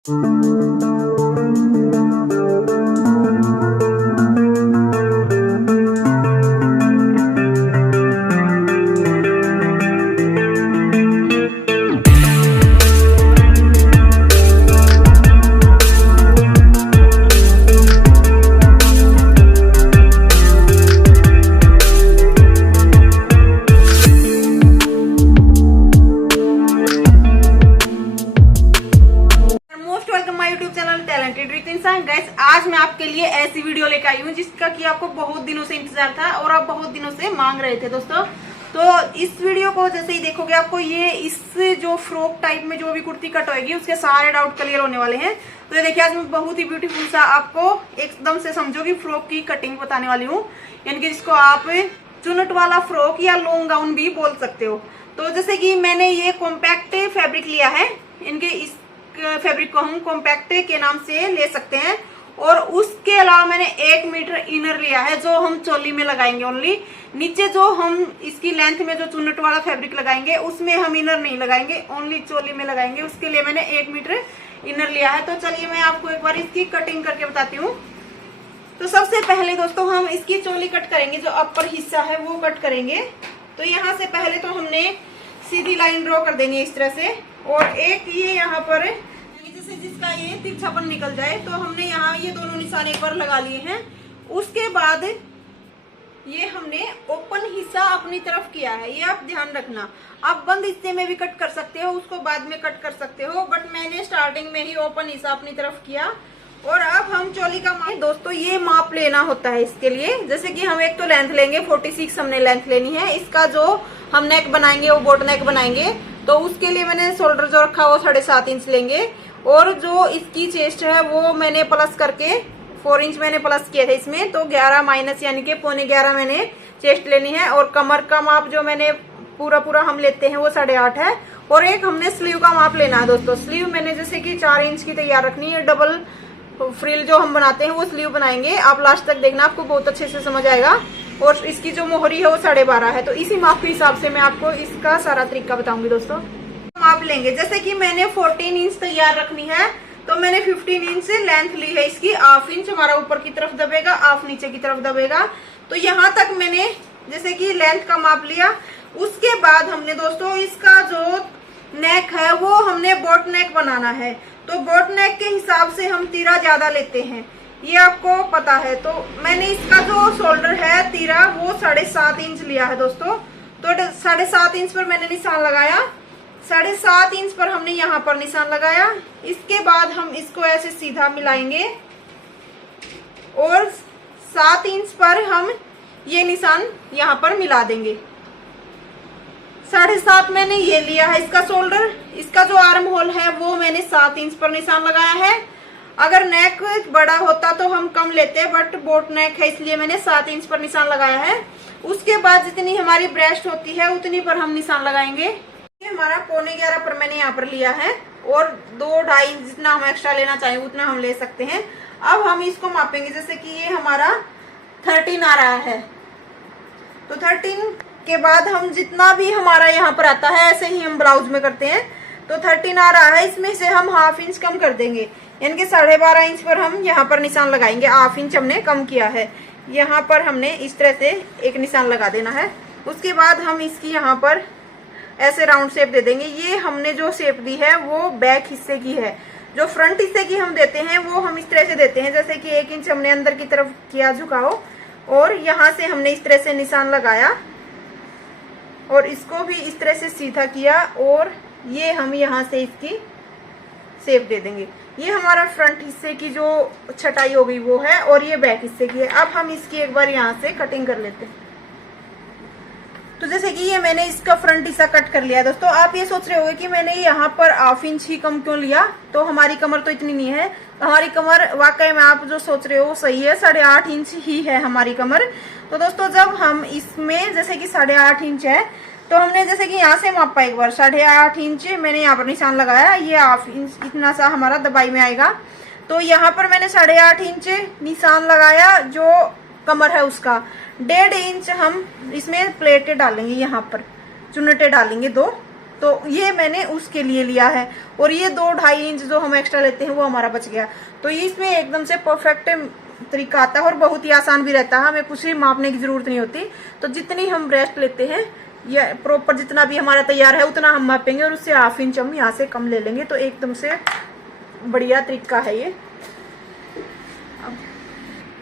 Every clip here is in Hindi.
आज मैं आपके लिए ऐसी वीडियो लेकर आई हूँ जिसका कि आपको बहुत दिनों से इंतजार था और आप बहुत दिनों से मांग रहे थे दोस्तों। तो इस वीडियो को जैसे ही देखोगे आपको ये इस जो फ्रॉक टाइप में जो भी कुर्ती कट होगी उसके सारे डाउट क्लियर होने वाले हैं। तो ये देखिए आज मैं बहुत ही ब्यूटीफुल सा आपको एकदम से समझोगी फ्रॉक की कटिंग बताने वाली हूँ, यानी कि जिसको आप चुनट वाला फ्रॉक या लॉन्ग गाउन भी बोल सकते हो। तो जैसे कि मैंने ये कॉम्पैक्ट फैब्रिक लिया है, इनके इस फैब्रिक को हम कॉम्पैक्ट के नाम से ले सकते हैं। और उसके अलावा मैंने 1 मीटर इनर लिया है जो हम चोली में लगाएंगे ओनली। नीचे जो हम इसकी लेंथ में जो चुन्नट वाला फैब्रिक लगाएंगे उसमें हम इनर नहीं लगाएंगे, ओनली चोली में लगाएंगे। उसके लिए मैंने 1 मीटर इनर लिया है। तो चलिए मैं आपको एक बार इसकी कटिंग करके बताती हूँ। तो सबसे पहले दोस्तों हम इसकी चोली कट करेंगे, जो अपर हिस्सा है वो कट करेंगे। तो यहाँ से पहले तो हमने सीधी लाइन ड्रॉ कर देनी है इस तरह से, और एक ये यहाँ पर जैसे जिसका ये तिरछापन निकल जाए तो हमने यहाँ ये दोनों निशान एक बार लगा लिए हैं। उसके बाद ये हमने ओपन हिस्सा अपनी तरफ किया है, ये आप ध्यान रखना। आप बंद हिस्से में भी कट कर सकते हो, उसको बाद में कट कर सकते हो, बट मैंने स्टार्टिंग में ही ओपन हिस्सा अपनी तरफ किया। और अब हम चोली का माप दोस्तों ये माप लेना होता है इसके लिए। जैसे कि हम एक तो लेंथ लेंगे 46 हमने लेंथ लेनी है। इसका जो हम नेक बनाएंगे वो बोट नेक बनाएंगे, तो उसके लिए मैंने शोल्डर जो रखा वो 7.5 इंच लेंगे। और जो इसकी चेस्ट है वो मैंने प्लस करके 4 इंच मैंने प्लस किया था इसमें, तो 11 माइनस यानी कि 11.25 मैंने चेस्ट लेनी है। और कमर का माप जो मैंने पूरा हम लेते हैं वो 8.5 है। और एक हमने स्लीव का माप लेना है दोस्तों। स्लीव मैंने जैसे कि 4 इंच की तैयार रखनी है। डबल फ्रिल जो हम बनाते हैं वो स्लीव बनाएंगे, आप लास्ट तक देखना, आपको बहुत अच्छे से समझ आएगा। और इसकी जो मोहरी है वो 12.5 है। तो इसी माप के हिसाब से मैं आपको इसका सारा तरीका बताऊंगी दोस्तों। माप लेंगे जैसे कि मैंने 14 इंच तैयार रखनी है, तो मैंने 15 इंच से लेंथ ली है इसकी। ½ इंच हमारा ऊपर की तरफ दबेगा, ½ नीचे की तरफ दबेगा। तो यहाँ तक मैंने जैसे कि लेंथ का माप लिया। उसके बाद हमने दोस्तों इसका जो नेक है वो हमने बोट नेक बनाना है। तो बोट नेक के हिसाब से हम तीरा ज्यादा लेते हैं, ये आपको पता है। तो मैंने इसका जो शोल्डर है तीरा वो 7.5 इंच लिया है दोस्तों। तो 7.5 इंच पर मैंने निशान लगाया। 7.5 इंच पर हमने यहाँ पर निशान लगाया। इसके बाद हम इसको ऐसे सीधा मिलाएंगे और 7 इंच पर हम ये निशान यहाँ पर मिला देंगे। 7.5 मैंने ये लिया है इसका शोल्डर। इसका जो आर्म होल है वो मैंने 7 इंच पर निशान लगाया है। अगर नेक बड़ा होता तो हम कम लेते, बट बोट नेक है इसलिए मैंने 7 इंच पर निशान लगाया है। उसके बाद जितनी हमारी ब्रेस्ट होती है उतनी पर हम निशान लगाएंगे। हमारा 11.25 पर मैंने यहाँ पर लिया है, और 2-2.5 इंच जितना हम एक्स्ट्रा लेना चाहें उतना हम ले सकते हैं। अब हम इसको मापेंगे, जैसे कि ये हमारा 13 आ रहा है। तो 13 के बाद हम जितना भी हमारा यहाँ पर आता है ऐसे ही हम ब्लाउज में करते हैं। तो 13 आ रहा है, इसमें से हम ½ इंच कम कर देंगे, यानी कि 12.5 इंच पर हम यहाँ पर निशान लगाएंगे। ½ इंच हमने कम किया है, यहाँ पर हमने इस तरह से एक निशान लगा देना है। उसके बाद हम इसकी यहाँ पर ऐसे राउंड शेप दे देंगे। ये हमने जो शेप दी है वो बैक हिस्से की है। जो फ्रंट हिस्से की हम देते हैं वो हम इस तरह से देते हैं, जैसे कि 1 इंच हमने अंदर की तरफ किया झुकाव, और यहाँ से हमने इस तरह से निशान लगाया और इसको भी इस तरह से सीधा किया, और ये हम यहाँ से इसकी शेप दे देंगे। ये हमारा फ्रंट हिस्से की जो छटाई हो गई वो है, और ये बैक हिस्से की है। अब हम इसकी एक बार यहाँ से कटिंग कर लेते हैं। तो जैसे कि ये मैंने इसका फ्रंट हिस्सा कट कर लिया दोस्तों। आप ये सोच रहे होंगे कि मैंने यहाँ पर ½ इंच ही कम क्यों लिया, तो हमारी कमर तो इतनी नहीं है। हमारी कमर वाकई में आप जो सोच रहे हो सही है, 8.5 इंच ही है हमारी कमर। तो दोस्तों जब हम इसमें जैसे कि 8.5 इंच है, तो हमने जैसे कि यहाँ से मापा एक बार 8.5 इंच मैंने यहाँ पर निशान लगाया। ये ½ इंच इतना सा हमारा दबाई में आएगा। तो यहाँ पर मैंने 8.5 इंच निशान लगाया, जो कमर है उसका 1.5 इंच हम इसमें प्लेटें डालेंगे, यहाँ पर चुन्नटे डालेंगे 2, तो ये मैंने उसके लिए लिया है। और ये 2-2.5 इंच जो हम एक्स्ट्रा लेते हैं वो हमारा बच गया। तो इसमें एकदम से परफेक्ट तरीका आता है और बहुत ही आसान भी रहता है, हमें कुछ भी मापने की जरूरत नहीं होती। तो जितनी हम ब्रेस्ट लेते हैं या प्रॉपर जितना भी हमारा तैयार है उतना हम मापेंगे और उससे 1/2 इंच हम यहाँ से कम ले लेंगे। तो एकदम से बढ़िया तरीका है ये।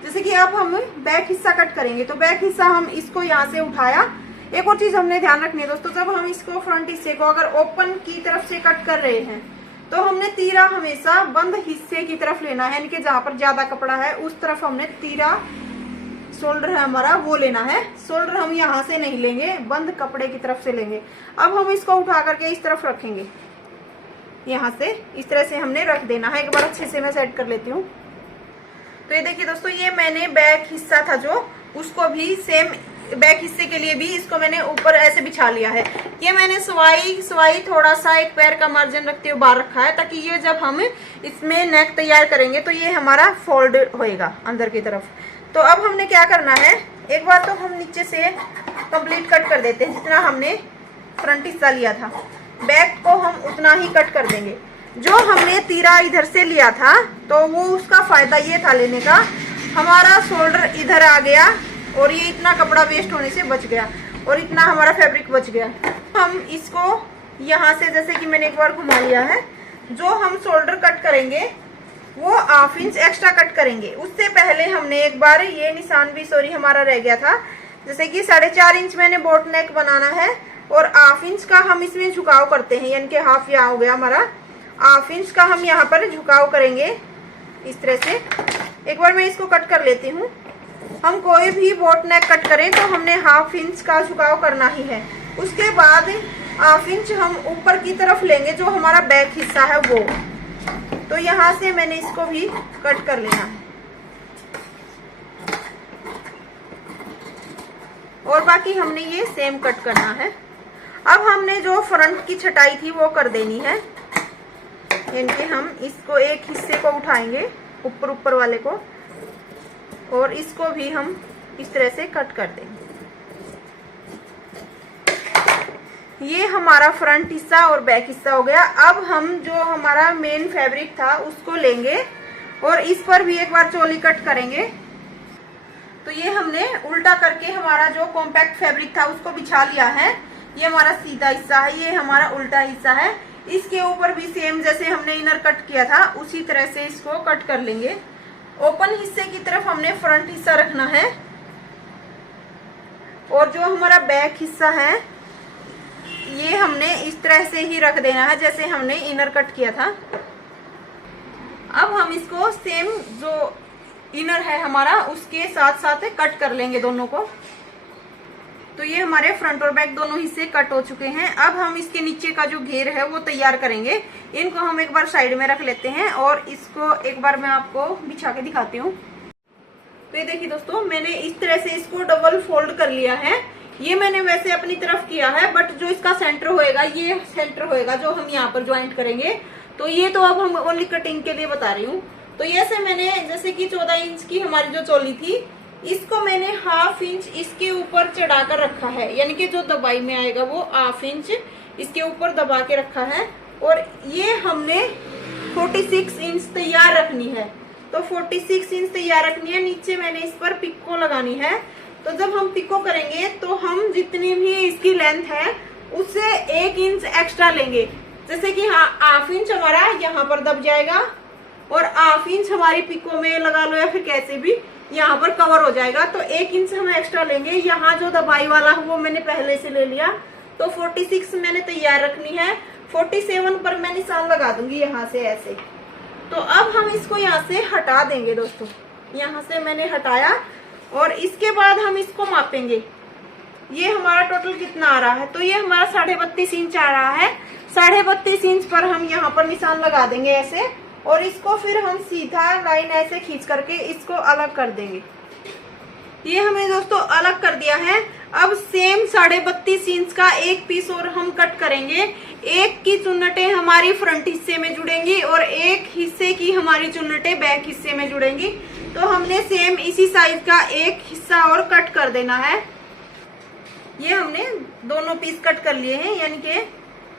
जैसे कि अब हम बैक हिस्सा कट करेंगे, तो बैक हिस्सा हम इसको यहाँ से उठाया। एक और चीज हमने ध्यान रखनी है दोस्तों, जब हम इसको फ्रंट हिस्से को अगर ओपन की तरफ से कट कर रहे हैं तो हमने तीरा हमेशा बंद हिस्से की तरफ लेना है, यानी कि जहां पर ज्यादा कपड़ा है उस तरफ हमने तीरा शोल्डर है हमारा वो लेना है। शोल्डर हम यहाँ से नहीं लेंगे, बंद कपड़े की तरफ से लेंगे। अब हम इसको उठा करके इस तरफ रखेंगे, यहाँ से इस तरह से हमने रख देना है। एक बार अच्छे से मैं सेट कर लेती हूँ। तो ये देखिए दोस्तों, ये मैंने बैक हिस्सा था जो, उसको भी सेम बैक हिस्से के लिए भी इसको मैंने ऊपर ऐसे बिछा लिया है। ये मैंने सवाई थोड़ा सा एक पैर का मार्जिन रखते हुए बाहर रखा है, ताकि ये जब हम इसमें नेक तैयार करेंगे तो ये हमारा फोल्ड होएगा अंदर की तरफ। तो अब हमने क्या करना है, एक बार तो हम नीचे से कंप्लीट कट कर देते हैं जितना हमने फ्रंट हिस्सा लिया था। बैक को हम उतना ही कट कर देंगे। जो हमने तीरा इधर से लिया था तो वो उसका फायदा ये था लेने का, हमारा शोल्डर इधर आ गया और ये इतना कपड़ा वेस्ट होने से बच गया और इतना हमारा फैब्रिक बच गया। हम इसको यहाँ से जैसे कि मैंने एक बार घुमा लिया है, जो हम शोल्डर कट करेंगे वो 1/2 इंच एक्स्ट्रा कट करेंगे। उससे पहले हमने एक बार ये निशान भी हमारा रह गया था, जैसे कि 4.5 इंच मैंने बोट नेक बनाना है और 1/2 इंच का हम इसमें झुकाव करते हैं, यानी कि हाफ यहाँ हो गया हमारा। 1/2 इंच का हम यहाँ पर झुकाव करेंगे इस तरह से। एक बार मैं इसको कट कर लेती हूँ। हम कोई भी बोट नेक कट करें तो हमने 1/2 इंच का झुकाव करना ही है। उसके बाद 1/2 इंच हम ऊपर की तरफ लेंगे, जो हमारा बैक हिस्सा है वो। तो यहाँ से मैंने इसको भी कट कर लेना है और बाकी हमने ये सेम कट करना है। अब हमने जो फ्रंट की छटाई थी वो कर देनी है, यानी कि हम इसको एक हिस्से को उठाएंगे ऊपर वाले को और इसको भी हम इस तरह से कट कर देंगे। ये हमारा फ्रंट हिस्सा और बैक हिस्सा हो गया। अब हम जो हमारा मेन फैब्रिक था उसको लेंगे और इस पर भी एक बार चोली कट करेंगे। तो ये हमने उल्टा करके हमारा जो कॉम्पैक्ट फैब्रिक था उसको बिछा लिया है। ये हमारा सीधा हिस्सा है, ये हमारा उल्टा हिस्सा है। इसके ऊपर भी सेम जैसे हमने इनर कट किया था उसी तरह से इसको कट कर लेंगे। ओपन हिस्से की तरफ हमने फ्रंट हिस्सा रखना है और जो हमारा बैक हिस्सा है ये हमने इस तरह से ही रख देना है जैसे हमने इनर कट किया था। अब हम इसको सेम जो इनर है हमारा उसके साथ साथ कट कर लेंगे दोनों को। तो ये हमारे फ्रंट और बैक दोनों हिस्से कट हो चुके हैं। अब हम इसके नीचे का जो घेर है वो तैयार करेंगे। इनको हम एक बार साइड में रख लेते हैं और इसको एक बार मैं आपको बिछा के दिखाती हूँ। तो ये देखिए दोस्तों, मैंने इस तरह से इसको डबल फोल्ड कर लिया है। ये मैंने वैसे अपनी तरफ किया है, बट जो इसका सेंटर होएगा ये सेंटर होएगा जो हम यहाँ पर ज्वाइंट करेंगे। तो ये तो अब हम ओनली कटिंग के लिए बता रही हूँ। तो ये से मैंने जैसे कि 14 इंच की हमारी जो चोली थी इसको मैंने 1/2 इंच इसके ऊपर चढ़ाकर रखा है, यानी कि जो दबाई में आएगा वो 1/2 इंच इसके ऊपर दबा के रखा है। और ये हमने 46 इंच तैयार रखनी है। तो 46 इंच तैयार रखनी है। नीचे मैंने इस पर पिको लगानी है। तो जब हम पिको करेंगे तो हम जितनी भी इसकी लेंथ है उससे 1 इंच एक्स्ट्रा लेंगे। जैसे कि 1/2 इंच हमारा यहाँ पर दब जाएगा और 1/2 इंच हमारी पिको में लगा लो या फिर कैसे भी यहाँ पर कवर हो जाएगा। तो 1 इंच हम एक्स्ट्रा लेंगे। यहाँ जो दबाई वाला है वो मैंने पहले से ले लिया। तो 46 मैंने तैयार रखनी है। 47 पर मैं निशान लगा दूंगी यहाँ से ऐसे। तो अब हम इसको यहाँ से हटा देंगे दोस्तों। यहाँ से मैंने हटाया और इसके बाद हम इसको मापेंगे। ये हमारा टोटल कितना आ रहा है, तो ये हमारा 32.5 इंच आ रहा है। 32.5 इंच पर हम यहाँ पर निशान लगा देंगे ऐसे और इसको फिर हम सीधा लाइन ऐसे खींच करके इसको अलग कर देंगे। ये हमने दोस्तों अलग कर दिया है। अब सेम 32.5 इंच का एक पीस और हम कट करेंगे। एक की चुन्नटें हमारी फ्रंट हिस्से में जुड़ेंगी और एक हिस्से की हमारी चुन्नटें बैक हिस्से में जुड़ेंगी। तो हमने सेम इसी साइज का एक हिस्सा और कट कर देना है। ये हमने दोनों पीस कट कर लिए हैं, यानी कि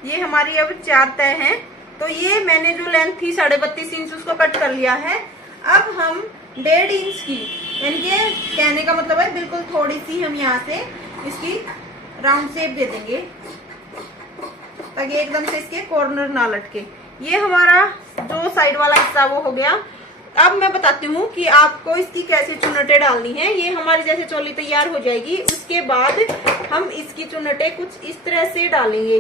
ये हमारी अब 4 तय हैं। तो ये मैंने जो लेंथ थी 32.5 इंच उसको कट कर लिया है। अब हम 1.5 इंच की, यानी कि कहने का मतलब है बिल्कुल थोड़ी सी हम यहाँ से इसकी राउंड शेप दे देंगे ताकि एकदम से इसके कॉर्नर ना लटके। ये हमारा जो साइड वाला हिस्सा वो हो गया। अब मैं बताती हूँ कि आपको इसकी कैसे चुन्नटे डालनी है। ये हमारी जैसे चोली तैयार हो जाएगी, उसके बाद हम इसकी चुन्नटे कुछ इस तरह से डालेंगे।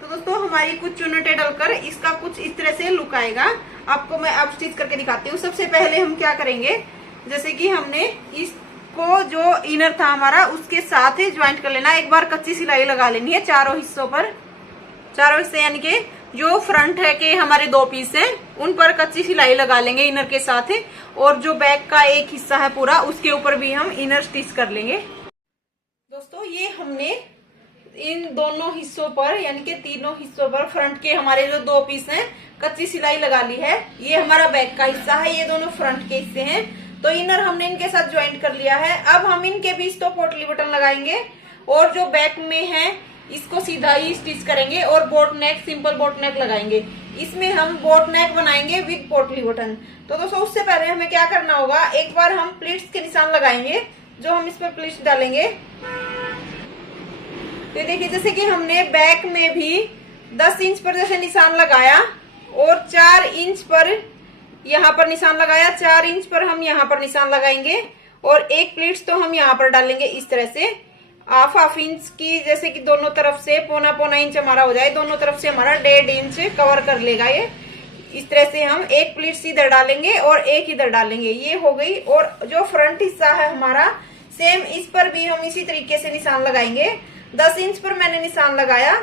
तो दोस्तों हमारी कुछ चुन्नटे डालकर इसका कुछ इस तरह से लुक आएगा। आपको मैं अब स्टिच करके दिखाती हूँ। सबसे पहले हम क्या करेंगे, जैसे कि हमने इसको जो इनर था हमारा उसके साथ ज्वाइंट कर लेना। एक बार कच्ची सिलाई लगा लेनी है चारों हिस्सों पर, चारों हिस्से यानी कि जो फ्रंट है के हमारे 2 पीस हैं उन पर कच्ची सिलाई लगा लेंगे इनर के साथ, और जो बैक का एक हिस्सा है पूरा उसके ऊपर भी हम इनर स्टिच कर लेंगे। दोस्तों ये हमने इन दोनों हिस्सों पर यानी कि तीनों हिस्सों पर फ्रंट के हमारे जो 2 पीस हैं कच्ची सिलाई लगा ली है। ये हमारा बैक का हिस्सा है, ये दोनों फ्रंट के हिस्से हैं। तो इनर हमने इनके साथ ज्वाइंट कर लिया है। अब हम इनके बीच तो पोटली बटन लगाएंगे और जो बैक में है इसको सीधा ही स्टिच करेंगे और बोट नेक, सिंपल बोट नेक लगाएंगे। इसमें हम बोट नेक बनाएंगे विद पोटली बटन। तो दोस्तों उससे पहले हमें क्या करना होगा, एक बार हम प्लीट्स के निशान लगाएंगे। जो हम इस पर प्लीट्स डालेंगे, तो देखिए जैसे कि हमने बैक में भी 10 इंच पर जैसे निशान लगाया और 4 इंच पर यहाँ पर निशान लगाया, 4 इंच पर हम यहाँ पर निशान लगाएंगे और एक प्लीट्स तो हम यहाँ पर डालेंगे इस तरह से हाफ इंच की, जैसे कि दोनों तरफ से पौना इंच हमारा हो जाए। दोनों तरफ से हमारा 1.5 इंच कवर कर लेगा ये। इस तरह से हम एक प्लीट्स इधर डालेंगे और एक इधर डालेंगे, ये हो गई। और जो फ्रंट हिस्सा है हमारा सेम, इस पर भी हम इसी तरीके से निशान लगाएंगे। 10 इंच पर मैंने निशान लगाया,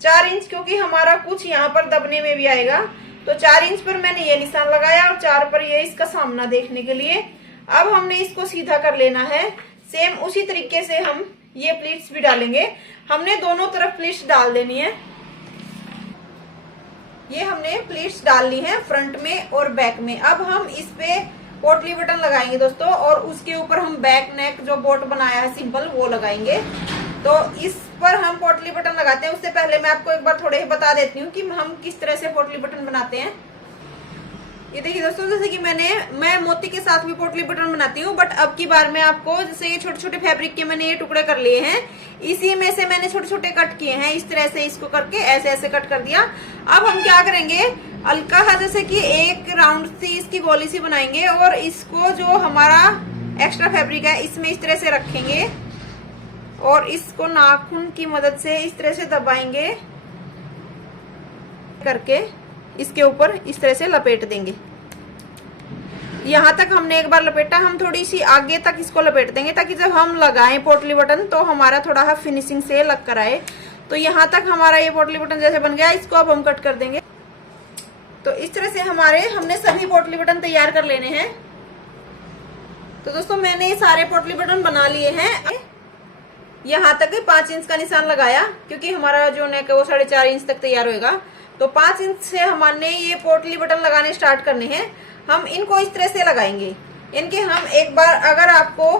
4 इंच क्योंकि हमारा कुछ यहाँ पर दबने में भी आएगा, तो 4 इंच पर मैंने ये निशान लगाया और 4 पर ये इसका सामना देखने के लिए। अब हमने इसको सीधा कर लेना है। सेम उसी तरीके से हम ये प्लीट्स भी डालेंगे। हमने दोनों तरफ प्लीट्स डाल देनी है। ये हमने प्लीट्स डाल ली है फ्रंट में और बैक में। अब हम इस पे पोटली बटन लगाएंगे दोस्तों, और उसके ऊपर हम बैक नेक जो बोट बनाया है सिंपल वो लगाएंगे। तो इस पर हम पोटली बटन लगाते हैं। उससे पहले मैं आपको एक बार थोड़े बता देती हूँ कि हम किस तरह से पोटली बटन बनाते हैं। ये देखिए दोस्तों, जैसे कि मैं मोती के साथ भी पोटली बटन बनाती हूँ, बट अब की बार मैं आपको जैसे ये छोटे छोटे फैब्रिक के मैंने ये टुकड़े कर लिए हैं, इसी में से मैंने छोटे छोटे कट किए हैं। इस तरह से इसको करके ऐसे ऐसे कट कर दिया। अब हम क्या करेंगे, हल्का जैसे कि एक राउंड सी इसकी गोली सी बनाएंगे और इसको जो हमारा एक्स्ट्रा फैब्रिक है इसमें इस तरह से रखेंगे और इसको नाखून की मदद से इस तरह से दबाएंगे करके इसके ऊपर इस तरह से लपेट देंगे। यहाँ तक हमने एक बार लपेटा, हम थोड़ी सी आगे तक इसको लपेट देंगे ताकि जब हम लगाएं पोटली बटन तो हमारा थोड़ा फिनिशिंग से लग कर आए। तो यहाँ तक हमारा ये पोटली बटन जैसे बन गया, इसको अब हम कट कर देंगे। तो इस तरह से हमने सभी पोटली बटन तैयार कर लेने हैं। तो दोस्तों मैंने ये सारे पोटली बटन बना लिए हैं। यहाँ तक 5 इंच का निशान लगाया क्योंकि हमारा जो नेक है वो 4.5 इंच तक तैयार होगा। तो 5 इंच से हमने ये पोटली बटन लगाने स्टार्ट करने हैं। हम इनको इस तरह से लगाएंगे। इनके हम एक बार, अगर आपको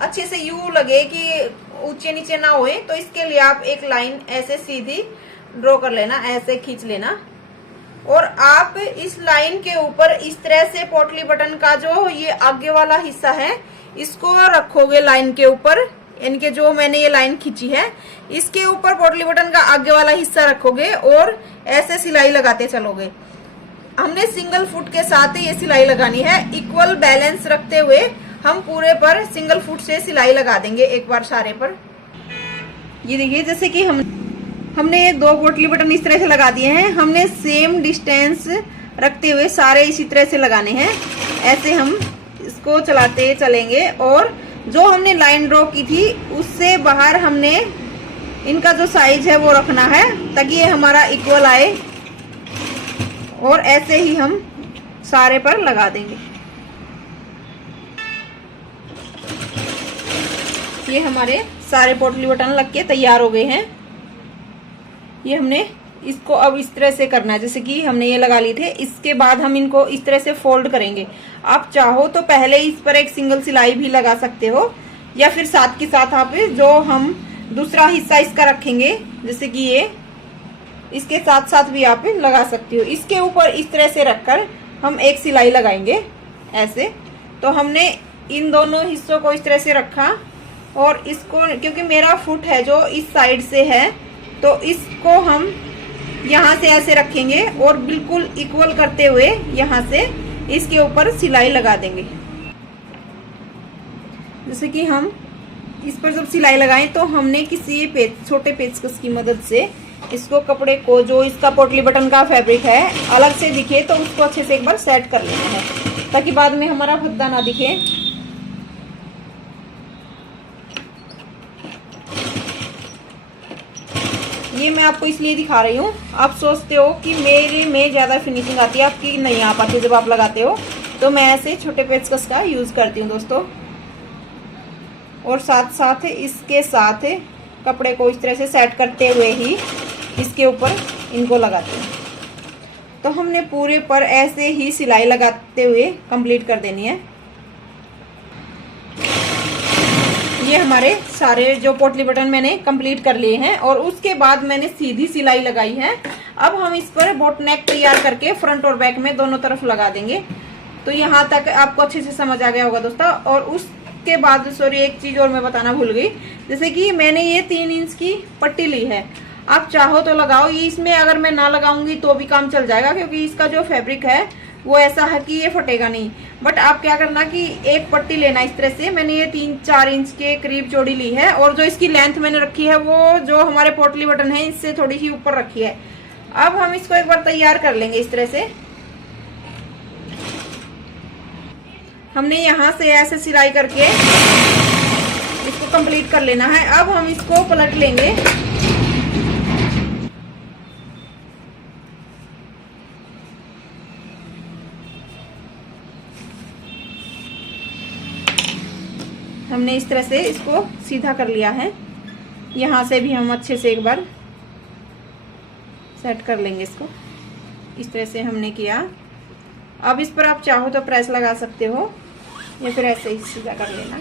अच्छे से यू लगे कि ऊंचे नीचे ना होए, तो इसके लिए आप एक लाइन ऐसे सीधी ड्रॉ कर लेना, ऐसे खींच लेना और आप इस लाइन के ऊपर इस तरह से पोटली बटन का जो ये आगे वाला हिस्सा है इसको रखोगे लाइन के ऊपर। इनके जो मैंने ये लाइन खींची है इसके ऊपर पोटली बटन का आगे वाला हिस्सा रखोगे और ऐसे सिलाई लगाते चलोगे। हमने सिंगल फुट के साथ ये सिलाई लगानी है। इक्वल बैलेंस रखते हुए हम पूरे पर सिंगल फुट से सिलाई लगा देंगे एक बार सारे पर। ये देखिए जैसे कि हमने ये 2 पोटली बटन इस तरह से लगा दिए हैं। हमने सेम डिस्टेंस रखते हुए सारे इसी तरह से लगाने हैं। ऐसे हम इसको चलाते चलेंगे और जो हमने लाइन ड्रॉ की थी उससे बाहर हमने इनका जो साइज है वो रखना है ताकि ये हमारा इक्वल आए और ऐसे ही हम सारे पर लगा देंगे। ये हमारे सारे पोटली बटन लग के तैयार हो गए हैं। ये हमने इसको अब इस तरह से करना है जैसे कि हमने ये लगा लिए थे। इसके बाद हम इनको इस तरह से फोल्ड करेंगे। आप चाहो तो पहले इस पर एक सिंगल सिलाई भी लगा सकते हो या फिर साथ के साथ आप जो हम दूसरा हिस्सा इसका रखेंगे, जैसे कि ये इसके साथ साथ भी आप लगा सकती हो। इसके ऊपर इस तरह से रखकर हम एक सिलाई लगाएंगे ऐसे। तो हमने इन दोनों हिस्सों को इस तरह से रखा और इसको, क्योंकि मेरा फुट है जो इस साइड से है, तो इसको हम यहाँ से ऐसे रखेंगे और बिल्कुल इक्वल करते हुए यहाँ से इसके ऊपर सिलाई लगा देंगे। जैसे कि हम इस पर जब सिलाई लगाएं तो हमने किसी छोटे पेचकस की मदद से इसको, कपड़े को, जो इसका पोटली बटन का फैब्रिक है अलग से दिखे तो उसको अच्छे से एक बार सेट कर लेना है, ताकि बाद में हमारा भद्दा ना दिखे। ये मैं आपको इसलिए दिखा रही हूँ, आप सोचते हो कि मेरे में ज़्यादा फिनिशिंग आती है, आपकी नहीं आ पाती जब आप लगाते हो, तो मैं ऐसे छोटे पेचकस का यूज़ करती हूँ दोस्तों। और साथ साथ इसके साथ कपड़े को इस तरह से सेट करते हुए ही इसके ऊपर इनको लगाते हैं। तो हमने पूरे पर ऐसे ही सिलाई लगाते हुए कंप्लीट कर देनी है। ये हमारे सारे जो पोटली बटन मैंने कंप्लीट कर लिए हैं और उसके बाद मैंने सीधी सिलाई लगाई है। अब हम इस पर बोट नेक तैयार करके फ्रंट और बैक में दोनों तरफ लगा देंगे। तो यहाँ तक आपको अच्छे से समझ आ गया होगा दोस्तों। और उसके बाद सॉरी, एक चीज और मैं बताना भूल गई, जैसे कि मैंने ये 3 इंच की पट्टी ली है, आप चाहो तो लगाओ। ये इसमें अगर मैं ना लगाऊंगी तो भी काम चल जाएगा, क्योंकि इसका जो फैब्रिक है वो ऐसा है कि ये फटेगा नहीं। बट आप क्या करना कि एक पट्टी लेना इस तरह से। मैंने ये 3-4 इंच के करीब चौड़ी ली है और जो इसकी लेंथ मैंने रखी है वो जो हमारे पोटली बटन है इससे थोड़ी ही ऊपर रखी है। अब हम इसको एक बार तैयार कर लेंगे इस तरह से। हमने यहाँ से ऐसे सिलाई करके इसको कंप्लीट कर लेना है। अब हम इसको पलट लेंगे। हमने इस तरह से इसको सीधा कर लिया है। यहाँ से भी हम अच्छे से एक बार सेट कर लेंगे इसको। इस तरह से हमने किया। अब इस पर आप चाहो तो प्रेस लगा सकते हो या फिर ऐसे ही सीधा कर लेना।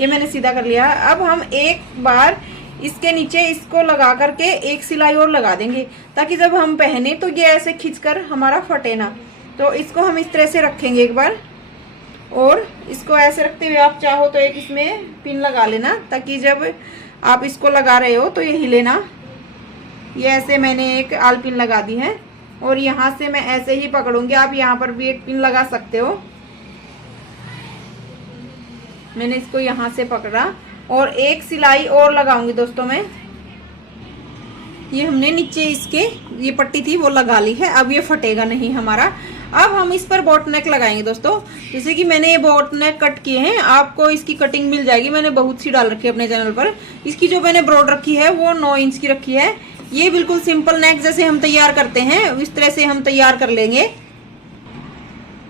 ये मैंने सीधा कर लिया। अब हम एक बार इसके नीचे इसको लगा करके एक सिलाई और लगा देंगे, ताकि जब हम पहने तो ये ऐसे खींचकर हमारा फटे ना। तो इसको हम इस तरह से रखेंगे एक बार, और इसको ऐसे रखते हुए आप चाहो तो एक इसमें पिन लगा लेना, ताकि जब आप इसको लगा रहे हो तो ये हिले ना। ये ऐसे मैंने एक आल पिन लगा दी है और यहाँ से मैं ऐसे ही पकड़ूंगी। आप यहाँ पर भी एक पिन लगा सकते हो। मैंने इसको यहाँ से पकड़ा और एक सिलाई और लगाऊंगी दोस्तों मैं। ये हमने नीचे इसके ये पट्टी थी वो लगा ली है। अब ये फटेगा नहीं हमारा। अब हम इस पर बोट नेक लगाएंगे दोस्तों। जैसे कि मैंने ये बोट नेक कट किए हैं, आपको इसकी कटिंग मिल जाएगी। मैंने बहुत सी डाल रखी है अपने चैनल पर। इसकी जो मैंने ब्रॉड रखी है वो 9 इंच की रखी है। ये बिल्कुल सिंपल नेक जैसे हम तैयार करते हैं इस तरह से हम तैयार कर लेंगे।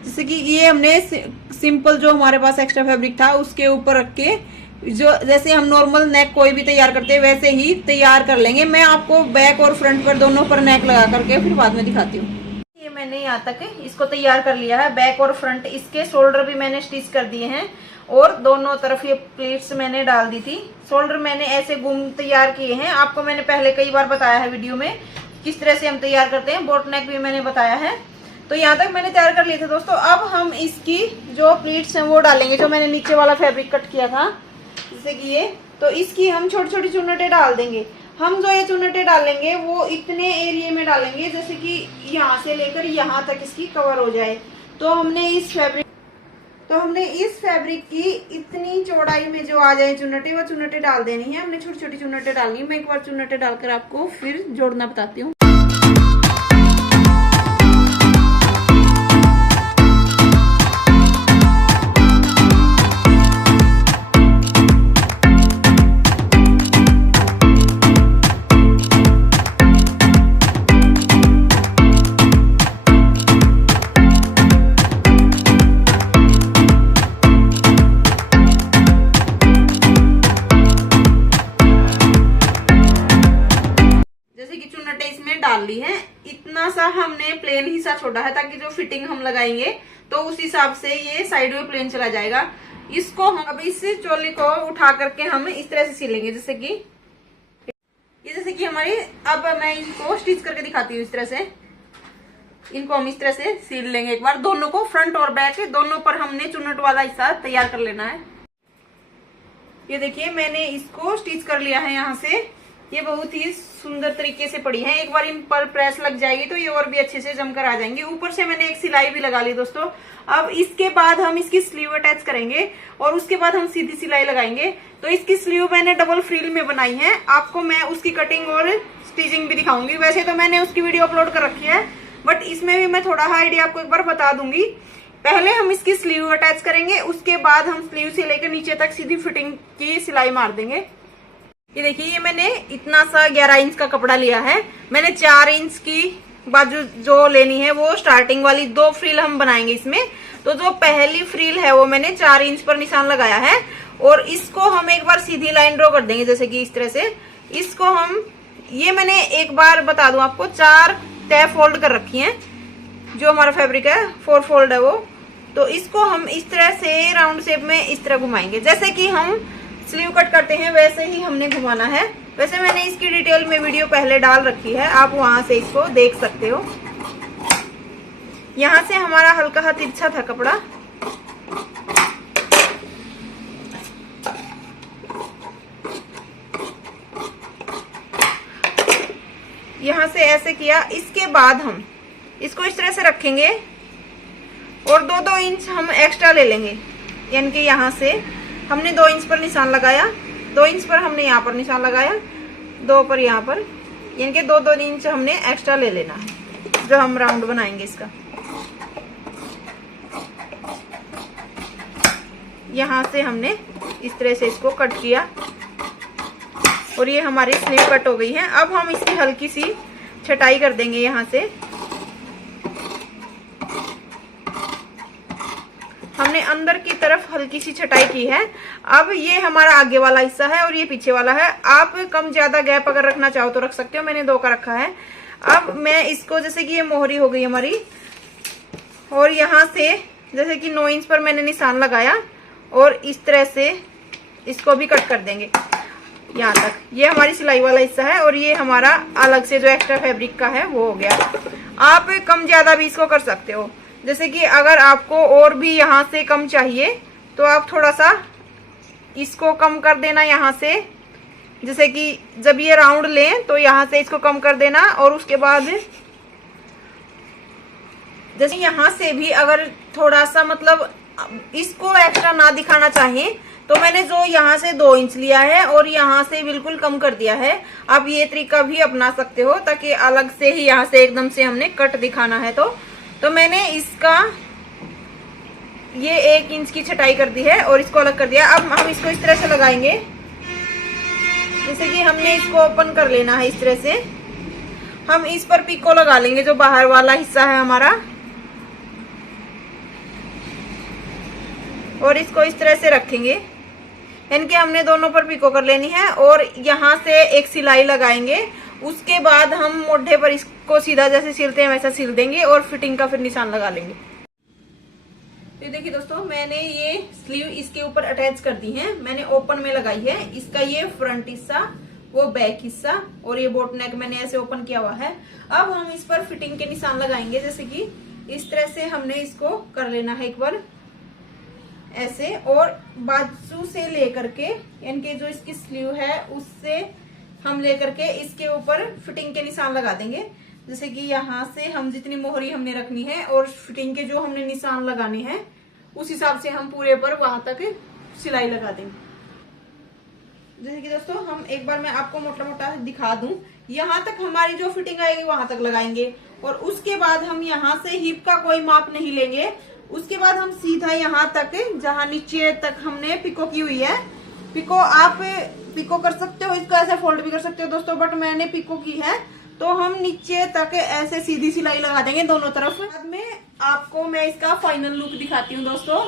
जैसे कि ये हमने सिंपल जो हमारे पास एक्स्ट्रा फैब्रिक था उसके ऊपर रख के, जो जैसे हम नॉर्मल नेक कोई भी तैयार करते हैं वैसे ही तैयार कर लेंगे। मैं आपको बैक और फ्रंट पर दोनों पर नेक लगा करके फिर बाद में दिखाती हूँ। ये मैंने यहाँ तक इसको तैयार कर लिया है। बैक और फ्रंट इसके शोल्डर भी मैंने स्टिच कर दिए हैं और दोनों तरफ ये प्लीट्स मैंने डाल दी थी। शोल्डर मैंने ऐसे गुम तैयार किए हैं। आपको मैंने पहले कई बार बताया है वीडियो में किस तरह से हम तैयार करते हैं। बोट नेक भी मैंने बताया है। तो यहाँ तक मैंने तैयार कर लिए थे दोस्तों। अब हम इसकी जो प्लीट्स हैं वो डालेंगे, जो मैंने नीचे वाला फैब्रिक कट किया था जैसे कि ये। तो इसकी हम छोटी छोटी चुन्नटें डाल देंगे। हम जो ये चुन्नटें डालेंगे वो इतने एरिया में डालेंगे जैसे कि यहाँ से लेकर यहाँ तक इसकी कवर हो जाए। तो हमने इस फैब्रिक की इतनी चौड़ाई में जो आ जाए चुन्नटें, वो चुन्नटें डाल देनी है। हमने छोटी छोटी चुन्नटें डालनी है। मैं एक बार चुन्नटें डालकर आपको फिर जोड़ना बताती हूँ। डाल ली है। इतना सा हमने प्लेन हिस्सा छोड़ा है ताकि जो फिटिंग हम लगाएंगे तो उस हिसाब से ये साइड में प्लेन चला जाएगा। इसको हम अब इस चोली को उठा करके हम इस तरह से सिलेंगे। जैसे कि ये जैसे कि हमारी, अब मैं इनको स्टिच करके दिखाती हूँ। इस तरह से इनको हम इस तरह से सील लेंगे एक बार, दोनों को, फ्रंट और बैक दोनों पर हमने चुन्नट वाला हिस्सा तैयार कर लेना है। ये देखिए मैंने इसको स्टिच कर लिया है यहाँ से। ये बहुत ही सुंदर तरीके से पड़ी है। एक बार इन पर प्रेस लग जाएगी तो ये और भी अच्छे से जमकर आ जाएंगे। ऊपर से मैंने एक सिलाई भी लगा ली दोस्तों। अब इसके बाद हम इसकी स्लीव अटैच करेंगे और उसके बाद हम सीधी सिलाई लगाएंगे। तो इसकी स्लीव मैंने डबल फ्रिल में बनाई है। आपको मैं उसकी कटिंग और स्टिचिंग भी दिखाऊंगी। वैसे तो मैंने उसकी वीडियो अपलोड कर रखी है, बट इसमें भी मैं थोड़ा आइडिया आपको एक बार बता दूंगी। पहले हम इसकी स्लीव अटैच करेंगे, उसके बाद हम स्लीव से लेकर नीचे तक सीधी फिटिंग की सिलाई मार देंगे। ये देखिए, ये मैंने इतना सा 11 इंच का कपड़ा लिया है। मैंने 4 इंच की बाजू जो लेनी है वो स्टार्टिंग वाली 2 फ्रिल हम बनाएंगे इसमें। तो जो पहली फ्रिल है वो मैंने 4 इंच पर निशान लगाया है और इसको हम एक बार सीधी लाइन ड्रॉ कर देंगे, जैसे कि इस तरह से। इसको हम, ये मैंने एक बार बता दूं आपको, 4 तय फोल्ड कर रखी हैं। जो हमारा फैब्रिक है 4 फोल्ड है वो। तो इसको हम इस तरह से राउंड शेप में इस तरह घुमाएंगे, जैसे कि हम स्लीव कट करते हैं वैसे ही हमने घुमाना है। वैसे मैंने इसकी डिटेल में वीडियो पहले डाल रखी है, आप वहां से इसको देख सकते हो। यहाँ से हमारा हल्का सा तिरछा था कपड़ा, यहाँ से ऐसे किया। इसके बाद हम इसको इस तरह से रखेंगे और 2-2 इंच हम एक्स्ट्रा ले लेंगे। यानी कि यहाँ से हमने 2 इंच पर निशान लगाया, 2 इंच पर हमने यहाँ पर निशान लगाया, 2 पर यहाँ पर, यानी कि 2-2 इंच हमने एक्स्ट्रा ले लेना है जो हम राउंड बनाएंगे इसका। यहाँ से हमने इस तरह से इसको कट किया और ये हमारी स्लीव कट हो गई है। अब हम इसकी हल्की सी छटाई कर देंगे यहाँ से। हमने अंदर की तरफ हल्की सी छटाई की है। अब ये हमारा आगे वाला हिस्सा है और ये पीछे वाला है। आप कम ज्यादा गैप अगर रखना चाहो तो रख सकते हो, मैंने 2 का रखा है। अब मैं इसको, जैसे कि ये मोहरी हो गई हमारी, और यहाँ से जैसे कि 9 इंच पर मैंने निशान लगाया और इस तरह से इसको भी कट कर देंगे यहाँ तक। ये हमारी सिलाई वाला हिस्सा है और ये हमारा अलग से जो एक्स्ट्रा फैब्रिक का है वो हो गया। आप कम ज्यादा भी इसको कर सकते हो, जैसे कि अगर आपको और भी यहाँ से कम चाहिए तो आप थोड़ा सा इसको कम कर देना यहाँ से। जैसे कि जब ये राउंड लें तो यहाँ से इसको कम कर देना और उसके बाद जैसे यहाँ से भी अगर थोड़ा सा मतलब इसको एक्स्ट्रा ना दिखाना चाहें तो मैंने जो यहाँ से 2 इंच लिया है और यहाँ से बिल्कुल कम कर दिया है। आप ये तरीका भी अपना सकते हो ताकि अलग से ही यहाँ से एकदम से हमने कट दिखाना है। तो मैंने इसका ये 1 इंच की छटाई कर दी है और इसको अलग कर दिया। अब हम इसको इस तरह से लगाएंगे, जैसे कि हमने इसको ओपन कर लेना है इस तरह से। हम इस पर पिको लगा लेंगे जो बाहर वाला हिस्सा है हमारा, और इसको इस तरह से रखेंगे। इनके हमने दोनों पर पिको कर लेनी है और यहाँ से एक सिलाई लगाएंगे। उसके बाद हम मोढे पर इसको सीधा जैसे सिलते हैं वैसा सिल देंगे और फिटिंग का फिर निशान लगा लेंगे। तो देखिए दोस्तों, मैंने ये स्लीव इसके ऊपर अटैच कर दी है। मैंने ओपन में लगाई है। इसका ये फ्रंट हिस्सा, वो बैक हिस्सा और ये बोट नेक मैंने ऐसे ओपन किया हुआ है। अब हम इस पर फिटिंग के निशान लगाएंगे, जैसे कि इस तरह से हमने इसको कर लेना है एक बार ऐसे, और बाजू से लेकर के इनके जो इसकी स्लीव है उससे हम लेकर के इसके ऊपर फिटिंग के निशान लगा देंगे। जैसे कि यहाँ से हम जितनी मोहरी हमने रखनी है और फिटिंग के जो हमने निशान लगाने हैं उस हिसाब से हम पूरे पर वहां तक सिलाई लगा देंगे। जैसे कि दोस्तों हम एक बार मैं आपको मोटा मोटा दिखा दूं, यहाँ तक हमारी जो फिटिंग आएगी वहां तक लगाएंगे और उसके बाद हम यहाँ से हिप का कोई माप नहीं लेंगे। उसके बाद हम सीधा यहाँ तक, जहाँ नीचे तक हमने पिको की हुई है, पिको आप पिको कर सकते हो, इसको ऐसे फोल्ड भी कर सकते हो दोस्तों, बट मैंने पिको की है तो हम नीचे तक ऐसे सीधी सिलाई लगा देंगे दोनों तरफ। बाद में आपको मैं इसका फाइनल लुक दिखाती हूँ दोस्तों।